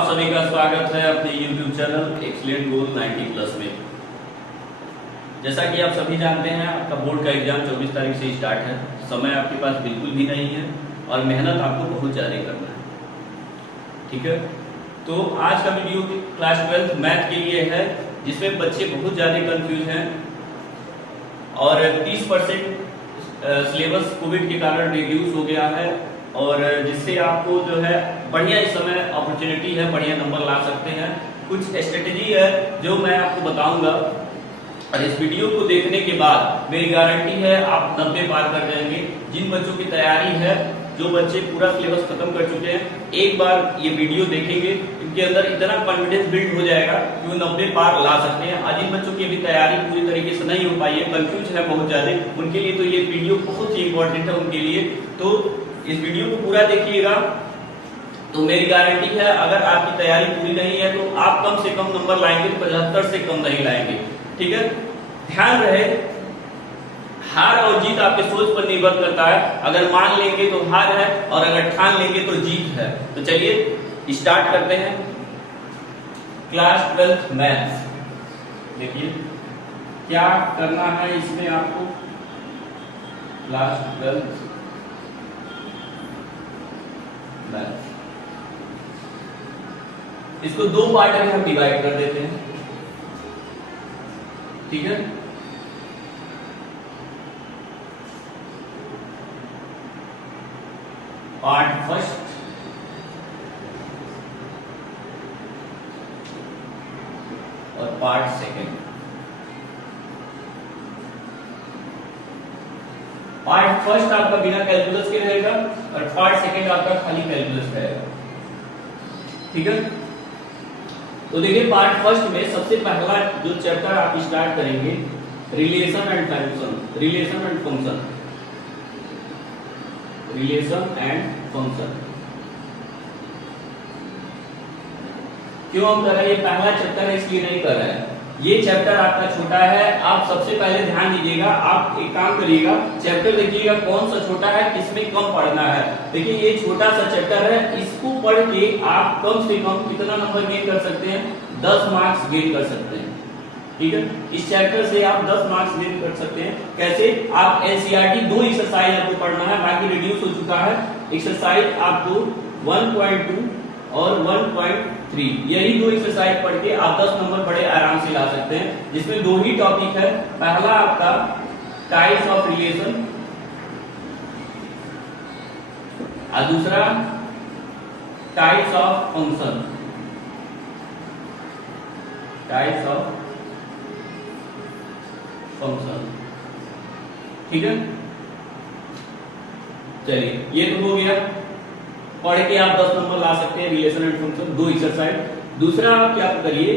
आप सभी का स्वागत है अपने YouTube चैनल एक्सीलेंट गोल 90+ में। जैसा कि आप सभी जानते हैं, आपका बोर्ड का एग्जाम 24 तारीख से स्टार्ट है। समय आपके पास बिल्कुल भी नहीं है और मेहनत आपको बहुत ज़्यादा करना है। ठीक है, तो आज का वीडियो क्लास 12 मैथ के लिए है, जिसमें बच्चे बहुत ज़्यादा कंफ्यूज हैं और 30% सिलेबस कोविड के कारण रिड्यूस हो गया है और जिससे आपको जो है बढ़िया इस समय अपॉर्चुनिटी है, बढ़िया नंबर ला सकते हैं। कुछ स्ट्रेटेजी है जो मैं आपको बताऊंगा और इस वीडियो को देखने के बाद मेरी गारंटी है आप 90 पार कर जाएंगे। जिन बच्चों की तैयारी है, जो बच्चे पूरा सिलेबस खत्म कर चुके हैं, एक बार ये वीडियो देखेंगे, इनके अंदर इतना कॉन्फिडेंस बिल्ड हो जाएगा कि वो 90 पार ला सकते हैं। आज जिन बच्चों की अभी तैयारी पूरी तरीके से नहीं हो पाई है, कंफ्यूज है बहुत ज्यादा, उनके लिए तो ये वीडियो बहुत ही इंपॉर्टेंट है उनके लिए। तो इस वीडियो को पूरा देखिएगा, तो मेरी गारंटी है अगर आपकी तैयारी पूरी नहीं है तो आप कम से कम नंबर लाएंगे, 75 से कम नहीं लाएंगे। ठीक है, ध्यान रहे, हार और जीत आपके सोच पर निर्भर करता है। अगर मान लेंगे तो हार है और अगर ठान लेंगे तो जीत है। तो चलिए स्टार्ट करते हैं क्लास 12 मैथ्स। देखिए क्या करना है इसमें आपको। क्लास 12 मैथ्स, इसको दो पार्ट में हम डिवाइड कर देते हैं। ठीक है, पार्ट फर्स्ट और पार्ट सेकंड। पार्ट फर्स्ट आपका बिना कैलकुलस के रहेगा और पार्ट सेकंड आपका खाली कैलकुलस रहेगा। ठीक है, तो देखिए पार्ट फर्स्ट में सबसे पहला जो चैप्टर आप स्टार्ट करेंगे, relation and function. Relation and function, relation and function. क्यों हम कर रहे हैं ये पहला चैप्टर, इसलिए नहीं कर रहे हैं। ये चैप्टर आपका छोटा है, आप सबसे पहले ध्यान दीजिएगा। आप एक काम करिएगा, चैप्टर देखिएगा कौन सा छोटा है, किसमें कम पढ़ना है। देखिए ये छोटा सा चैप्टर है, इसको पढ़ के आप कम से कम कितना नंबर गेन कर सकते हैं, 10 मार्क्स गेन कर सकते हैं। ठीक है, इस चैप्टर से आप 10 मार्क्स गेन कर सकते हैं। कैसे? आप एनसीईआरटी 2 एक्सरसाइज आपको पढ़ना है, बाकी रिड्यूस हो चुका है। एक्सरसाइज आपको 1.2 और 1.3, यही 2 एक्सरसाइज पढ़ के आप 10 नंबर बड़े आराम से ला सकते हैं, जिसमें 2 ही टॉपिक है। पहला आपका टाइप्स ऑफ रिलेशन और दूसरा types of function. Types of function. ठीक है, चलिए ये तो हो गया, पढ़ के आप 10 नंबर ला सकते हैं। Relation and function 2 exercise. दूसरा आप क्या करिए,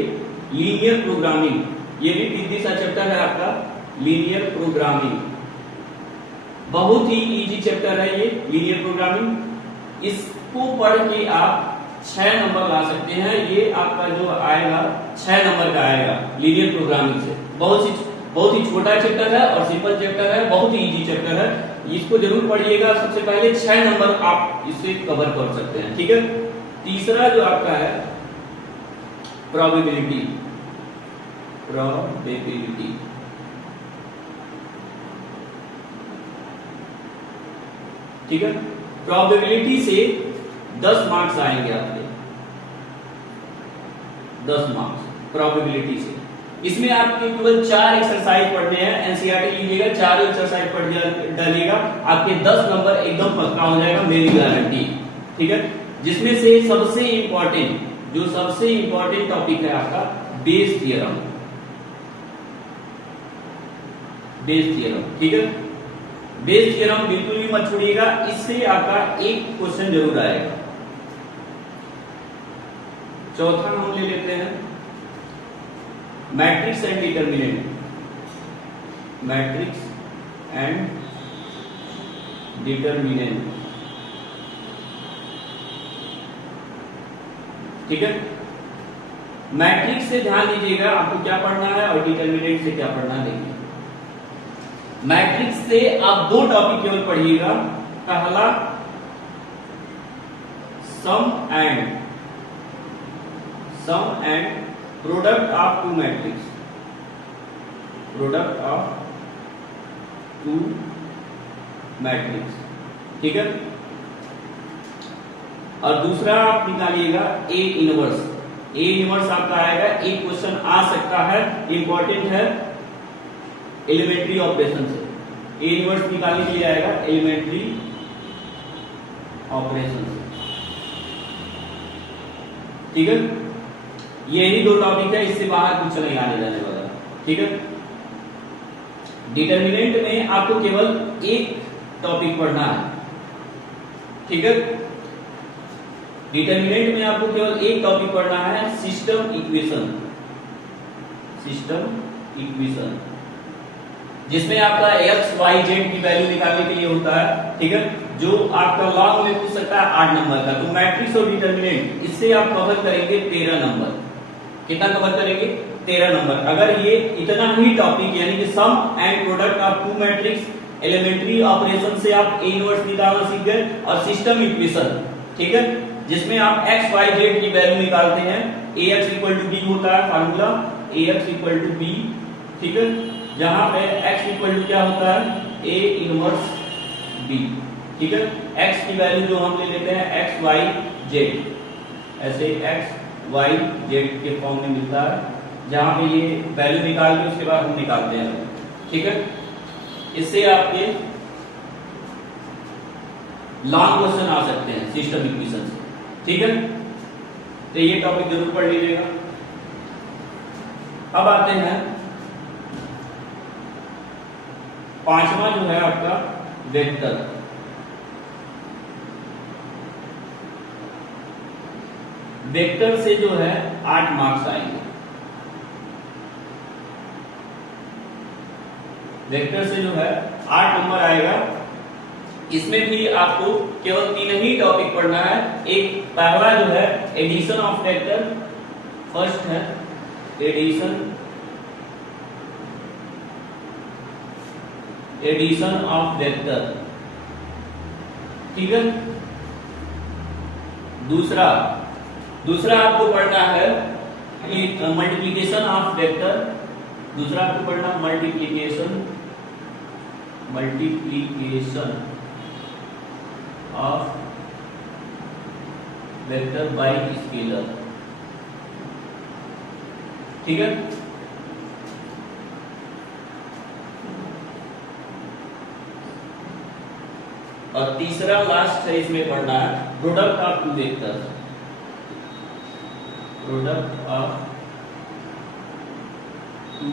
लीनियर प्रोग्रामिंग। ये भी कितनी सा चैप्टर है आपका, लीनियर प्रोग्रामिंग। बहुत ही इजी चैप्टर है ये लीनियर प्रोग्रामिंग। इसको पढ़ के आप 6 नंबर ला सकते हैं। ये आपका जो आएगा 6 नंबर का आएगा लीनियर प्रोग्रामिंग से। बहुत ही छोटा चैप्टर है और सिंपल चैप्टर है, बहुत ही इजी चैप्टर है। इसको जरूर पढ़िएगा। सबसे पहले 6 नंबर आप इससे कवर कर सकते हैं। ठीक है, तीसरा जो आपका है प्रोबेबिलिटी। प्रोबेबिलिटी, ठीक है, प्रोबेबिलिटी से 10 मार्क्स आएंगे आपके, 10 मार्क्स प्रोबेबिलिटी से। इसमें आपके केवल 4 एक्सरसाइज पढ़ने हैं। एनसीईआरटी लीजिएगा, 4 एक्सरसाइज पढ़ डालिएगा, आपके 10 नंबर एकदम पक्का हो जाएगा, मेरी गारंटी। ठीक है, जिसमें से सबसे इंपॉर्टेंट टॉपिक है आपका बेस थ्योरम। बेस थ्योरम, ठीक है, बेस थ्योरम बिल्कुल भी मत छोड़िएगा, इससे आपका एक क्वेश्चन जरूर आएगा। चौथा हम ले लेते हैं matrix and determinant. Matrix and determinant, ठीक है। मैट्रिक्स से ध्यान दीजिएगा आपको क्या पढ़ना है और डिटरमिनेंट से क्या पढ़ना है। देखिए मैट्रिक्स से आप 2 टॉपिक केवल पढ़िएगा। पहला sum and sum and product of two matrix, product of two matrix, ठीक है। और दूसरा आप निकालिएगा ए इनवर्स। ए इनवर्स आपका आएगा, एक क्वेश्चन आ सकता है, इंपॉर्टेंट है, एलिमेंट्री ऑपरेशन से। ए इनवर्स निकालने के लिए आएगा एलिमेंट्री ऑपरेशन से, ठीक है। यही दो टॉपिक है, इससे बाहर कुछ नहीं आने जाने वाला, ठीक है। डिटर्मिनेंट में आपको केवल एक टॉपिक पढ़ना है, ठीक है। डिटर्मिनेंट में आपको केवल एक टॉपिक पढ़ना है, सिस्टम इक्वेशन, सिस्टम इक्वेशन, जिसमें आपका एक्स वाई जेड की वैल्यू निकालने के लिए होता है, ठीक है। जो आपका लॉन्ग में पूछ सकता है 8 नंबर का। तो मैट्रिक्स और डिटर्मिनेंट, इससे आप कवर करेंगे 13 नंबर। कितना कवर करेंगे? 13 नंबर। अगर ये इतना ही टॉपिक यानी कि sum and product of two matrix, elementary operation से आप ए इनवर्स निकालना सीख गए, और सिस्टम इक्वेशन, ठीक है, जिसमें आप एक्स वाई जेड की वैल्यू निकालते हैं। A X equal to B होता है formula, A X equal to B, ठीक है। जहां पे एक्स इक्वल टू क्या होता है? ए इनवर्स बी, ठीक है। एक्स की वैल्यू जो हम ले लेते हैं एक्स वाई जेड, ऐसे एक्स वाई जेड के फॉर्म में मिलता है, जहां पे ये वैल्यू निकाल के उसके बाद हम निकालते हैं, ठीक है। इससे आपके लॉन्ग क्वेश्चन आ सकते हैं सिस्टम इक्वेशन से, ठीक है। तो ये टॉपिक जरूर पढ़ लीजिएगा। अब आते हैं पांचवा जो है आपका वेक्टर। वेक्टर से जो है 8 मार्क्स आएंगे। वेक्टर से जो है 8 नंबर आएगा। इसमें भी आपको केवल 3 ही टॉपिक पढ़ना है। एक पहला जो है एडिशन ऑफ वेक्टर, फर्स्ट है एडिशन ऑफ वेक्टर, ठीक है। दूसरा आपको पढ़ना है मल्टीप्लिकेशन ऑफ वेक्टर। दूसरा आपको पढ़ना multiplication of vector by scalar, ठीक है। और तीसरा लास्ट है, इसमें पढ़ना है product of two vector, product of two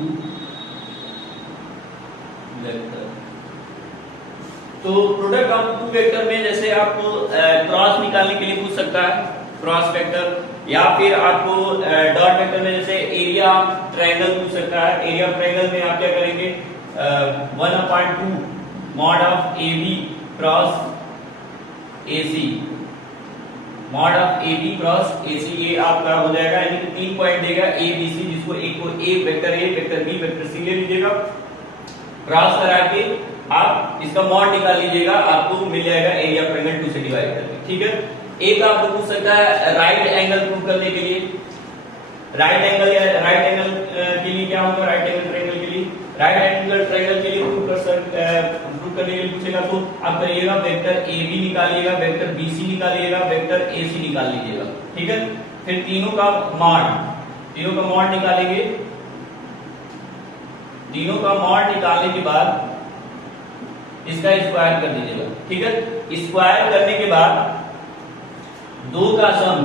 vector. तो प्रोडक्ट ऑफ टू वेक्टर में जैसे आपको क्रॉस निकालने के लिए पूछ सकता है, क्रॉस वेक्टर, या फिर आपको डॉट वेक्टर में जैसे एरिया ऑफ ट्रायंगल पूछ सकता है। एरिया ऑफ ट्रायंगल में आप क्या करेंगे? 1/2 mod of A B cross A C, mod of A B cross A C, ये आपका हो जाएगा। यानी कि 3 पॉइंट देगा ए बी सी, जिसको एक को ए वेक्टर बी वेक्टर सी ले लीजिएगा, क्रॉस करा के आप इसका मॉड निकाल लीजिएगा, आपको मिल जाएगा एरिया ऑफ ट्रायंगल 2 से डिवाइड करके, ठीक है। एक आपको पूछ सकता है राइट एंगल प्रूव करने के लिए। राइट एंगल के लिए क्या होगा? राइट एंगल ट्रायंगल के लिए, राइट एंगल ट्रायंगल के लिए प्रूव करने के लिए पूछेगा तो आप करिएगा वेक्टर ए बी निकालिएगा, वेक्टर बी सी निकालिएगा, वेक्टर ए सी निकाल लीजिएगा, ठीक है। फिर तीनों का मॉड निकालेंगे। तीनों का मॉड निकालने के बाद इसका स्क्वायर कर दीजिएगा, ठीक है। स्क्वायर करने के बाद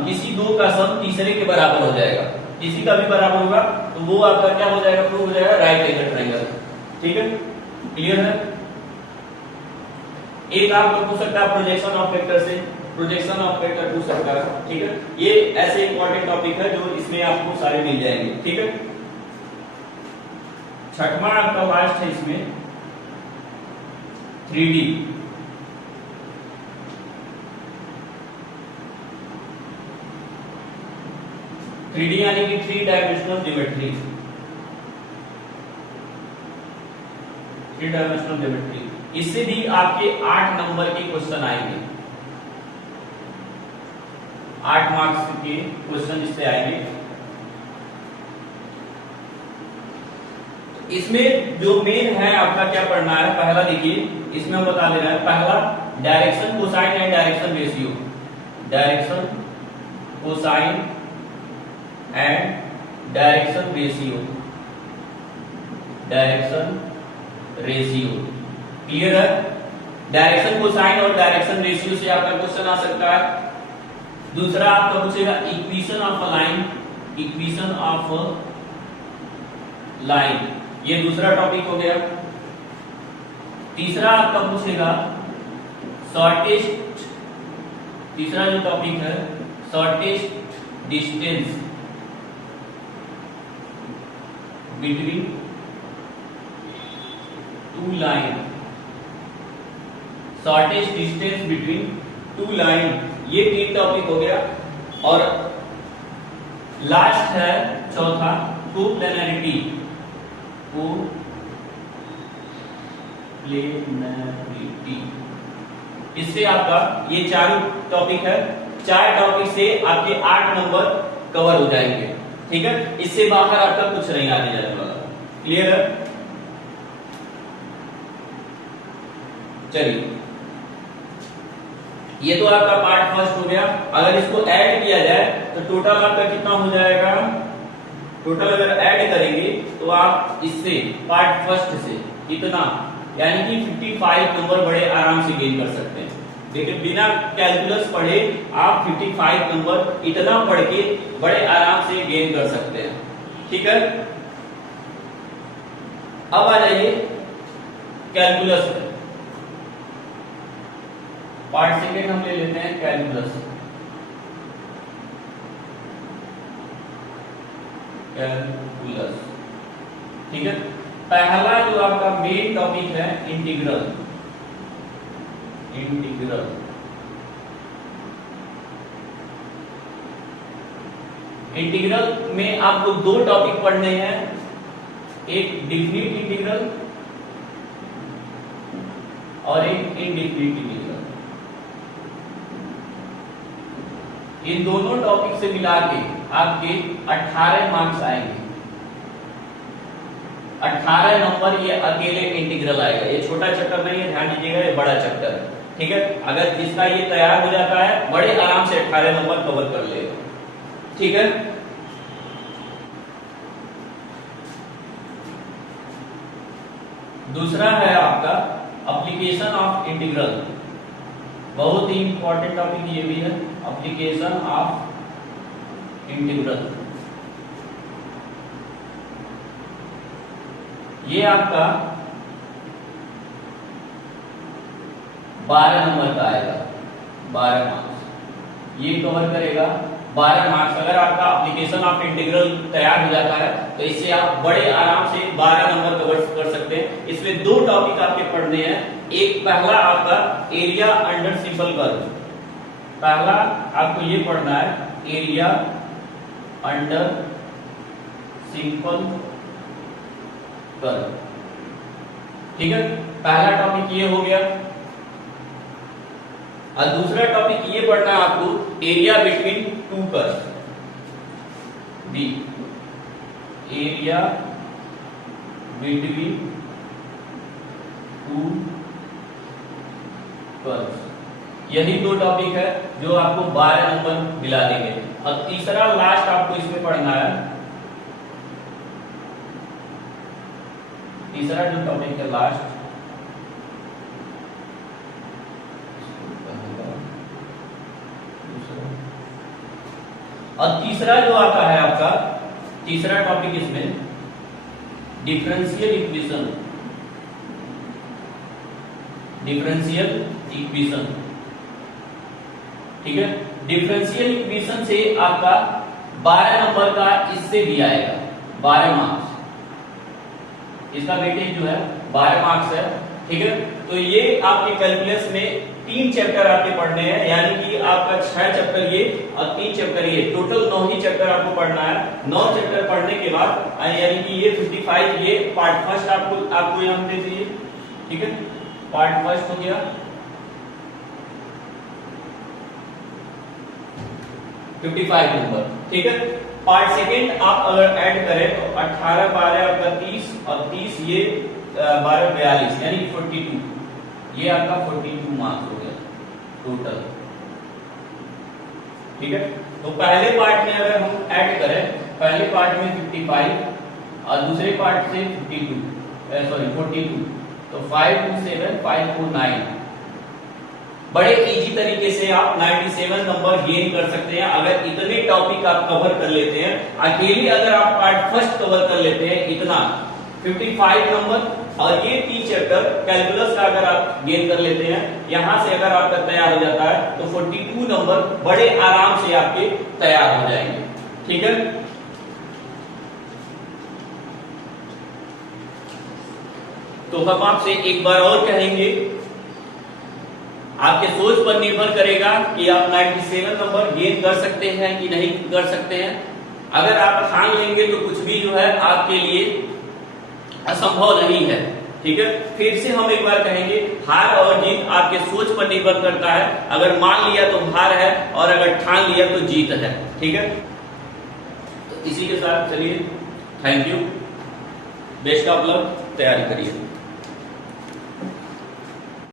किसी दो का सम तीसरे के बराबर हो जाएगा। किसी का भी बराबर होगा तो वो आपका क्या हो जाएगा? प्रूव हो जाएगा राइट एंगल ट्रायंगल, ठीक है। क्लियर है? एक आपको पूछ सकता है प्रोजेक्शन ऑफ वेक्टर से, प्रोजेक्शन ऑफ वेक्टर पूछ सकता है, ठीक है। ये ऐसे इंपॉर्टेंट टॉपिक है जो इसमें आपको सारे मिल जाएंगे, ठीक है। छठवां आपका लास्ट है इसमें 3D। 3D यानी कि 3 डायमेंशनल ज्योमेट्री। 3 डायमेंशनल ज्योमेट्री, इससे भी आपके 8 नंबर के क्वेश्चन आएंगे। 8 मार्क्स के क्वेश्चन इससे आएंगे। इसमें जो मेन है आपका क्या पढ़ना है, पहला देखिए इसमें हम बता दे रहे हैं, पहला direction cosine and direction ratio, direction cosine and direction ratio, direction ratio clear है। डायरेक्शन कोसाइन और डायरेक्शन रेशियो से आपका क्वेश्चन आ सकता है। दूसरा आपका पूछेगा equation of a line, equation of line, ये दूसरा टॉपिक हो गया। तीसरा आपका पूछेगा शॉर्टेस्ट, तीसरा जो टॉपिक है shortest distance between two line, shortest distance between two line, ये 3 टॉपिक हो गया। और लास्ट है चौथा कोप्लेनरिटी, कोप्लेनरिटी, इससे आपका ये 4 टॉपिक है, 4 टॉपिक से आपके 8 नंबर कवर हो जाएंगे, ठीक है। इससे बाहर आपका कुछ नहीं आने जाने वाला, क्लियर है। चलिए ये तो आपका पार्ट फर्स्ट हो गया। अगर इसको ऐड किया जाए तो टोटल आपका कितना हो जाएगा, टोटल अगर ऐड करेंगे तो आप इससे पार्ट फर्स्ट से इतना यानी कि 55 नंबर बड़े आराम से गेन कर सकते हैं। देखिए बिना कैलकुलस पढ़े आप 55 नंबर इतना पढ़ के बड़े आराम से गेन कर सकते हैं, ठीक है। अब आ जाइए कैलकुलस पे, पार्ट सेकेंड हम ले लेते हैं कैलकुलस, कैलकुलस, ठीक है। पहला जो आपका मेन टॉपिक है इंटीग्रल, इंटीग्रल, इंटीग्रल में आपको 2 टॉपिक पढ़ने हैं, एक डिफिनिट इंटीग्रल और एक इनडिफिनिट इंटीग्रल। इन दोनों टॉपिक से मिला के आपके 18 मार्क्स आएंगे, 18 नंबर ये अकेले इंटीग्रल आएगा। ये छोटा चैप्टर नहीं है, ध्यान दीजिएगा, ये बड़ा चैप्टर है, ठीक है। अगर जिसका ये तैयार हो जाता है बड़े आराम से 18 नंबर कवर कर लेगा, ठीक है। दूसरा है आपका एप्लीकेशन ऑफ इंटीग्रल, बहुत ही इंपॉर्टेंट टॉपिक ये भी है, एप्लीकेशन ऑफ इंटीग्रल। ये आपका 12 नंबर का आएगा, 12 मार्क्स ये कवर करेगा, 12 मार्क्स। अगर आपका एप्लीकेशन ऑफ इंटीग्रल तैयार हो जाता है तो इससे आप बड़े आराम से 12 नंबर कवर कर सकते हैं। इसमें 2 टॉपिक आपके पढ़ने हैं, एक पहला आपका एरिया अंडर सिंपल कर्व, पहला आपको ये पढ़ना है एरिया अंडर सिंपल कर्व, ठीक है। पहला टॉपिक ये हो गया। और दूसरा टॉपिक ये पढ़ना है आपको area between 2 curve, B area between 2 curve. यही 2 टॉपिक है जो आपको 12 नंबर दिला देंगे। और तीसरा लास्ट आपको इसमें पढ़ना है, तीसरा जो टॉपिक है लास्ट, और तीसरा जो आता है आपका तीसरा टॉपिक इसमें डिफरेंशियल इक्वेशन, डिफरेंशियल इक्वेशन, ठीक है। डिफरेंशियल इक्वेशन से आपका 12 नंबर का इससे भी आएगा, 12 मार्क्स, इसका वेटेज जो है 12 मार्क्स है, ठीक है। तो ये आपके कैलकुलस में 3 चैप्टर आपके पढ़ने हैं, यानी कि आपका 6 चैप्टर ये और 3 चैप्टर ये, टोटल 9 ही चैप्टर आपको पढ़ना है। 9 चैप्टर पढ़ने के बाद यानी कि ये 55 ये पार्ट फर्स्ट आपको यहाँ दे दीजिए, ठीक है। पार्ट फर्स्ट हो गया, 55 नंबर, ठीक है। पार्ट सेकेंड आप अगर ऐड करें तो 18 12 आपका 30 और 30 ये 12 42 यानी 42, ये आपका 42 मार्क्स हो गया टोटल। ठीक है, तो पहले पार्ट में अगर हम ऐड करें, पहले पार्ट में 55 और दूसरे पार्ट से 42, तो 5 2 7 5 4 9, बड़े इजी तरीके से आप 97 नंबर गेन कर सकते हैं अगर इतने टॉपिक आप कवर कर लेते हैं। अकेले अगर आप पार्ट फर्स्ट कवर कर लेते हैं इतना 55 नंबर, और ये 30 चैप्टर कैलकुलस का अगर आप गेन कर लेते हैं, यहां से अगर आपका तैयार हो जाता है तो 42 नंबर बड़े आराम से आपके तैयार हो जाएंगे। ठीक है, तो हम आपसे एक बार और कहेंगे, आपके सोच पर निर्भर करेगा कि आप 97 नंबर गेन कर सकते हैं कि नहीं कर सकते हैं। अगर आप ठान लेंगे तो कुछ भी जो है आपके लिए असंभव नहीं है। ठीक है, फिर से हम एक बार कहेंगे, हार और जीत आपके सोच पर निर्भर करता है। अगर मान लिया तो हार है और अगर ठान लिया तो जीत है। ठीक है, तो इसी के साथ चलिए, thank you, best of luck, तैयारी करिए।